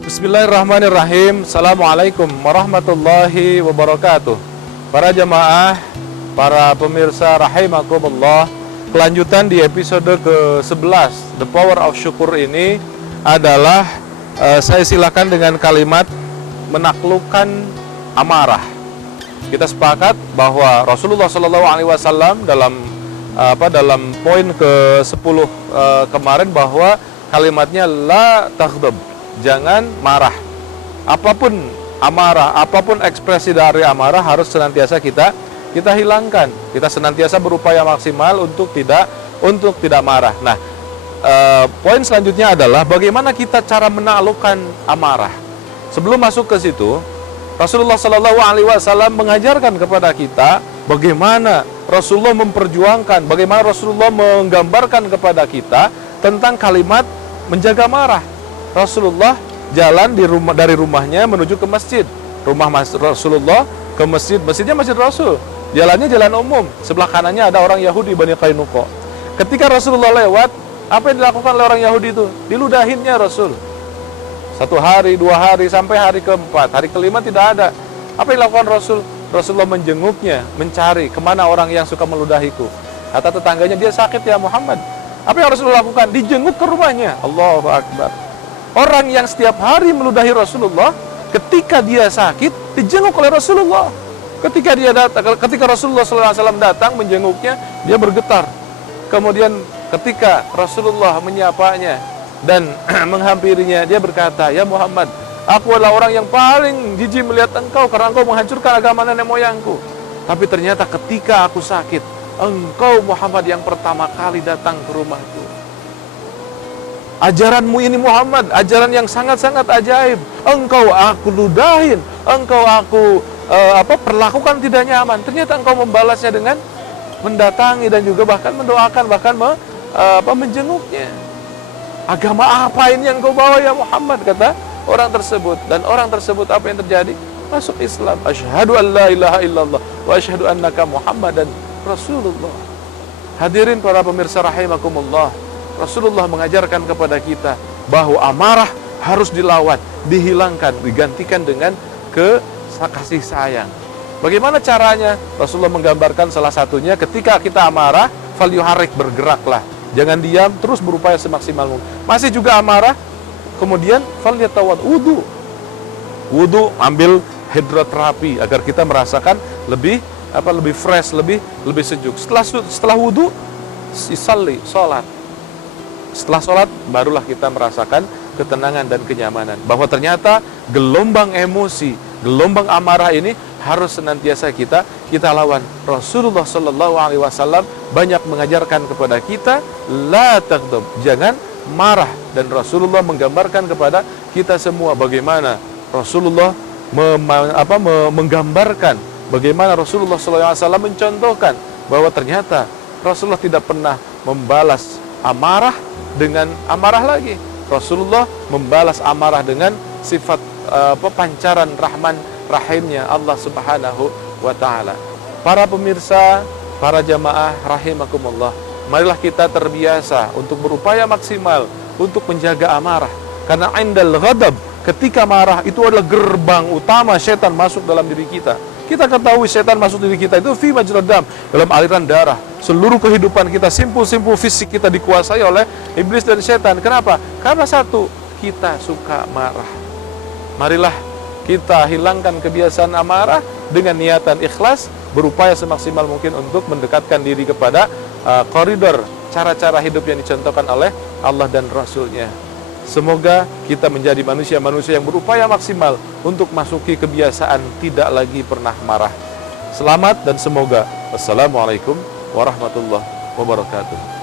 Bismillahirrahmanirrahim. Assalamualaikum warahmatullahi wabarakatuh. Para jamaah, para pemirsa rahimakumullah, kelanjutan di episode ke-11 The Power of Syukur ini adalah saya silakan dengan kalimat menaklukkan amarah. Kita sepakat bahwa Rasulullah SAW dalam poin ke-10 kemarin bahwa kalimatnya la taghdab, jangan marah. Apapun amarah, apapun ekspresi dari amarah harus senantiasa kita hilangkan. Kita senantiasa berupaya maksimal untuk tidak marah. Nah, poin selanjutnya adalah bagaimana kita cara menaklukkan amarah. Sebelum masuk ke situ, Rasulullah SAW mengajarkan kepada kita bagaimana Rasulullah memperjuangkan, bagaimana Rasulullah menggambarkan kepada kita tentang kalimat menjaga marah. Rasulullah jalan dari rumahnya menuju ke masjid. Rumah Rasulullah ke masjid, masjidnya Masjid Rasul. Jalannya jalan umum. Sebelah kanannya ada orang Yahudi Bani Qainuqa. Ketika Rasulullah lewat, apa yang dilakukan oleh orang Yahudi itu? Diludahinnya Rasul. 1 hari, 2 hari, sampai hari ke-4. Hari ke-5 tidak ada. Apa yang dilakukan Rasul? Rasulullah menjenguknya, mencari kemana orang yang suka meludahiku. Kata tetangganya, dia sakit ya Muhammad. Apa yang Rasulullah lakukan? Dijenguk ke rumahnya. Allahu Akbar. Orang yang setiap hari meludahi Rasulullah, ketika dia sakit, dijenguk oleh Rasulullah. Ketika Rasulullah SAW datang menjenguknya, dia bergetar. Kemudian ketika Rasulullah menyapanya dan menghampirinya, dia berkata, ya Muhammad, aku adalah orang yang paling jijik melihat engkau karena engkau menghancurkan agama nenek moyangku. Tapi ternyata ketika aku sakit, engkau Muhammad yang pertama kali datang ke rumahku. Ajaranmu ini Muhammad, ajaran yang sangat-sangat ajaib. Engkau aku ludahin, engkau aku perlakukan tidak nyaman. Ternyata engkau membalasnya dengan mendatangi dan juga bahkan mendoakan, bahkan menjenguknya. Agama apa ini yang kau bawa ya Muhammad, kata orang tersebut. Dan orang tersebut apa yang terjadi? Masuk Islam. Asyhadu an la ilaha illallah wa asyhadu annaka Muhammadan Rasulullah. Hadirin para pemirsa rahimakumullah, Rasulullah mengajarkan kepada kita bahwa amarah harus dilawan, dihilangkan, digantikan dengan kasih sayang. Bagaimana caranya? Rasulullah menggambarkan salah satunya ketika kita amarah, falyuharrik, bergeraklah. Jangan diam, terus berupaya semaksimal mungkin. Masih juga amarah, kemudian falyatawad, wudu, ambil hidroterapi agar kita merasakan lebih fresh, lebih sejuk. Setelah wudu, sholat. Setelah sholat, barulah kita merasakan ketenangan dan kenyamanan. Bahwa ternyata gelombang emosi, gelombang amarah ini harus senantiasa kita lawan. Rasulullah SAW banyak mengajarkan kepada kita, la taghdab, jangan marah. Dan Rasulullah menggambarkan kepada kita semua bagaimana Rasulullah menggambarkan, bagaimana Rasulullah SAW mencontohkan bahwa ternyata Rasulullah tidak pernah membalas amarah dengan amarah lagi. Rasulullah membalas amarah dengan sifat pancaran rahman rahimnya Allah Subhanahu wa ta'ala. Para pemirsa, para jamaah rahimakumullah, marilah kita terbiasa untuk berupaya maksimal untuk menjaga amarah. Karena indal ghadab, ketika marah itu adalah gerbang utama setan masuk dalam diri kita. Kita ketahui setan masuk diri kita itu fi majrad dam, dalam aliran darah. Seluruh kehidupan kita, simpul-simpul fisik kita dikuasai oleh iblis dan setan. Kenapa? Karena satu, kita suka marah. Marilah kita hilangkan kebiasaan amarah dengan niatan ikhlas, berupaya semaksimal mungkin untuk mendekatkan diri kepada koridor cara-cara hidup yang dicontohkan oleh Allah dan Rasul-Nya. Semoga kita menjadi manusia-manusia yang berupaya maksimal untuk masuki kebiasaan tidak lagi pernah marah. Selamat dan semoga. Wassalamualaikum warahmatullahi wabarakatuh.